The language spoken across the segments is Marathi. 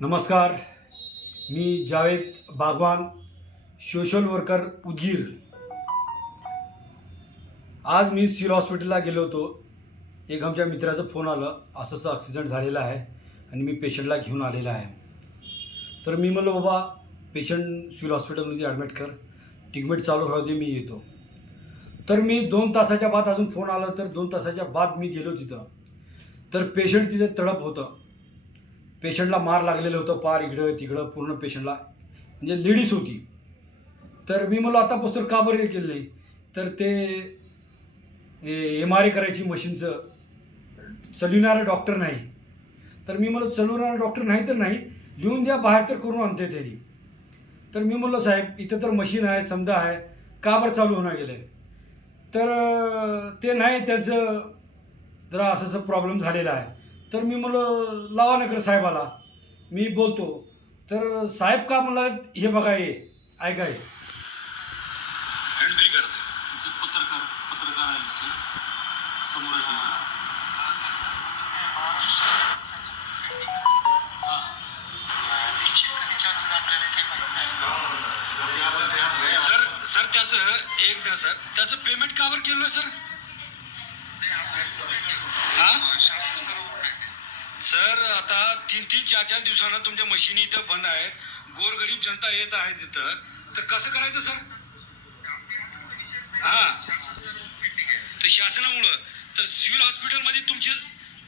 नमस्कार मी जावेद बागवान सोशल वर्कर उदगीर. आज मी सिव्हिल हॉस्पिटलला गेलो होतो. एक आमच्या मित्राचा फोन आलं. असं असं ॲक्सिडेंट झालेला आहे आणि मी पेशंटला घेऊन आलेला आहे. तर मी म्हणलो बाबा पेशंट सिव्हिल हॉस्पिटलमध्ये ॲडमिट कर. ट्रीटमेंट चालू राहू दे मी येतो. तर मी दोन तासाच्या बाद अजून फोन आला. तर दोन तासाच्या बाद मी गेलो तिथं. तर पेशंट तिथे तडप होतं. पेशंटला मार लागलेलं होतं पार इकडं तिकडं पूर्ण पेशंटला. म्हणजे लेडीज होती. तर मी म्हणलो आता पोस्टर का बरं केलं नाही? तर ते एम आर आय करायची मशीनचं. चलविणारं डॉक्टर नाही. तर मी म्हणलो चलवणारा डॉक्टर नाही तर नाही लिहून द्या बाहेर तर करून आणते त्यांनी. तर मी म्हणलो साहेब इथं तर मशीन आहे समजा आहे का बरं चालू होणार गेलं आहे तर ते नाही त्यांचं जरा असं असं प्रॉब्लेम झालेला आहे. तर मी म्हणलं लावा नकर साहेबाला. मी बोलतो तर साहेब का म्हणला हे बघा हे ऐका हे. हँडबिल करते. तुमचे पत्रकार पत्रकार आहे सर. समोर आहे तिथे. सर सर त्याचं एक द्या सर. त्याचं पेमेंट का बरं केलं सर हा सर आता तीन तीन चार चार दिवसानं तुमच्या मशीनी इथं बंद आहेत. गोरगरीब जनता येत आहे तिथं. तर कसं करायचं सर? हा. तर शासनामुळं. तर सिव्हिल हॉस्पिटलमध्ये तुमची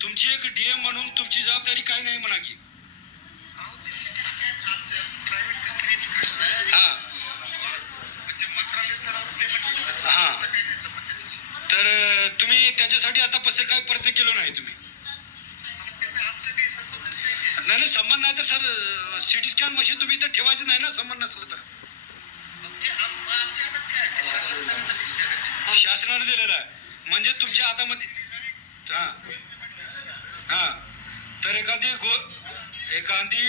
तुमची एक डीएम म्हणून तुमची जबाबदारी काही नाही म्हणा की. हा. हां. तर तुम्ही त्याच्यासाठी आता काय प्रयत्न केलो नाही तुम्ही? नाही नाही संबंध नाही तर सर सिटी स्कॅन मशीन तुम्ही इथं ठेवायचं नाही ना संबंध नसलं तर. शासनाने दिलेला आहे. म्हणजे तुमच्या हातामध्ये हा. हा. तर एखादी गो एखादी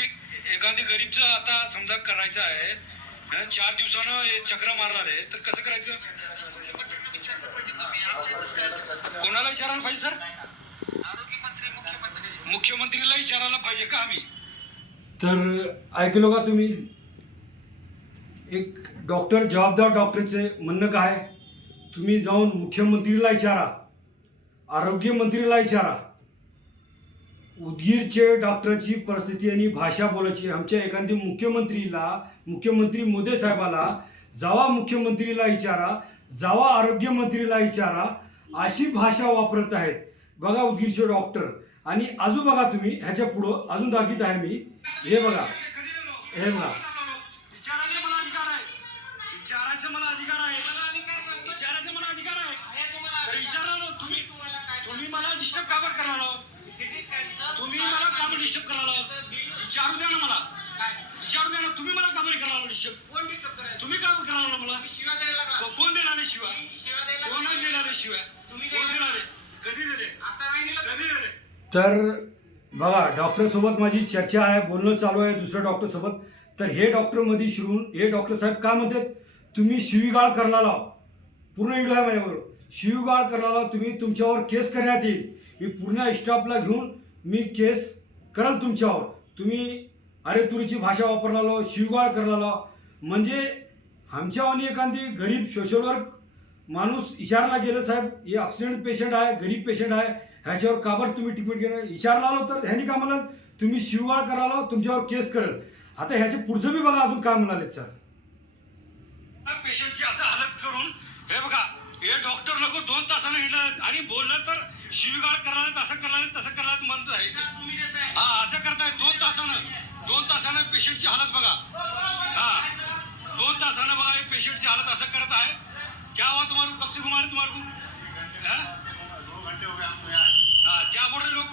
एखादी गरीबचं आता समजा करायचं आहे हं, चार दिवसानं हे चक्र मारणार आहे तर कसं करायचं? कोणाला विचारायला पाहिजे सर? मुख्यमंत्रीला विचारायला पाहिजे का आम्ही? तर ऐकलो का तुम्ही? एक डॉक्टर जबाबदार डॉक्टरचे म्हणणं काय तुम्ही जाऊन मुख्यमंत्रीला विचारा. आरोग्यमंत्रीला विचारा. उदगीरचे डॉक्टरची परिस्थिती आणि भाषा बोलायची. आमच्या एखादी मुख्यमंत्रीला मुख्यमंत्री मोदी साहेबाला जावा मुख्यमंत्रीला विचारा जावा आरोग्यमंत्रीला विचारा अशी भाषा वापरत आहेत. बघा उदगीरचे डॉक्टर. आणि अजून बघा तुम्ही ह्याच्या पुढं अजून दाखवत आहे मी. हे बघा. हे बघा. विचारायचा मला अधिकार आहे. विचारायचा मला अधिकार आहे. विचारायचा मला अधिकार आहे. तर विचारा ना तुम्ही तुम्ही मला डिस्टर्ब का बरं करणार आहो? तुम्ही मला का बरं डिस्टर्ब करायला आहो? विचारू द्या ना मला. विचारू द्या ना तुम्ही मला का बरं करायला डिस्टर्ब तुम्ही का बरं करायला मला? कोण देणार शिवाय? कोण देणार शिवाय? कोण देणार कधी दिले. कधी दिले तर बघा डॉक्टरसोबत माझी चर्चा आहे बोलणं चालू आहे दुसऱ्या डॉक्टरसोबत. तर हे डॉक्टरमध्ये शिरून हे डॉक्टर साहेब का म्हणतात? तुम्ही शिवीगाळ करणारा पूर्ण व्हिडिओ आहे माझ्याबरोबर. शिवीगाळ करणारा तुम्ही तुमच्यावर केस करण्यात येईल. मी पूर्ण स्टाफला घेऊन मी केस कराल तुमच्यावर. तुम्ही अरे तुरीची भाषा वापरला शिवगाळ लाव म्हणजे आमच्यावानी एखादी गरीब सोशल वर्क माणूस इशारला गेलं साहेब हे ॲक्सिडेंट पेशंट आहे गरीब पेशंट आहे. ह्याच्यावर का बरं तुम्ही ट्रीटमेंट घेणं विचारला आलो तर ह्यानी का म्हणाल? तुम्ही शिवगाळ करालो तुमच्यावर केस करेल. आता ह्याचे पुढचं बी बघा अजून काय म्हणाले सर. पेशंटची असं हालत करून हे बघा हे डॉक्टर लोक दोन तासानं हिंडलं आणि बोललं तर शिवगाळ करायला असं करायला तसं करायला म्हणत आहे हा असं करताय दोन तासानं दोन तासानं पेशंटची हालत बघा. हा दोन तासानं बघा पेशंटची हालत असं करत आहे क्या हुआ तुम्हारे कब से घुमा रहे हाँ? घंटे हो गए हमको यहाँ हाँ, क्या बोल रहे लोग?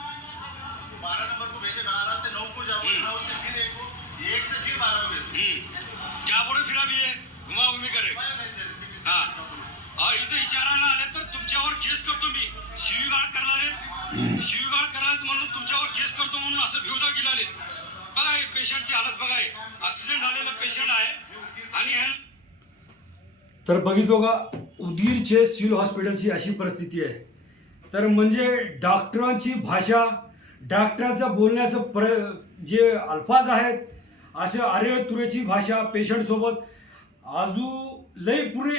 बारह नंबर को भेजे बारह से नौ को जाओ। नौ से फिर एक को एक से फिर बारह को भेजते. क्या बोल रहे फिर अभी ये? घुमा घुमी करे। हा। हा, इथं विचारायला आले तर तुमच्यावर केस करतो मी। शिवीगाळ करणारे शिवीगाळ करणार म्हणून तुमच्यावर केस करतो म्हणून असं भिवदा गेलाले बघा हे पेशंटची हालत बघा हे. ऍक्सिडेंट झालेला पेशंट आहे आणि तर बघितो का उदगीरचे सिव्हिल हॉस्पिटलची अशी परिस्थिती आहे. तर म्हणजे डॉक्टरांची भाषा डॉक्टरांचं बोलण्याचं प्र जे अल्फाज आहेत अशा आरे तुरेची भाषा पेशंटसोबत आजू लय पुणे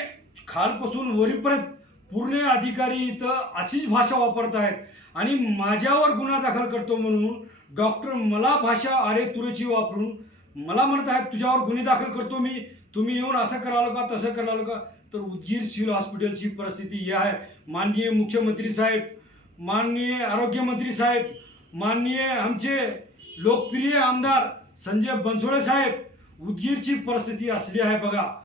खालपासून वरीपर्यंत पूर्ण अधिकारी इथं अशीच भाषा वापरत आहेत. आणि माझ्यावर गुन्हा दाखल करतो म्हणून डॉक्टर मला भाषा आरे तुरेची वापरून मला म्हणत आहेत तुझ्यावर गुन्हे दाखल करतो मी. तुम्ही येऊन असं कराल का तसं करालो का? तर उदगीर सिव्हिल हॉस्पिटलची परिस्थिती ही आहे. माननीय मुख्यमंत्री साहेब माननीय आरोग्यमंत्री साहेब माननीय आमचे लोकप्रिय आमदार संजय बनसोडे साहेब उदगीरची परिस्थिती असली आहे बघा.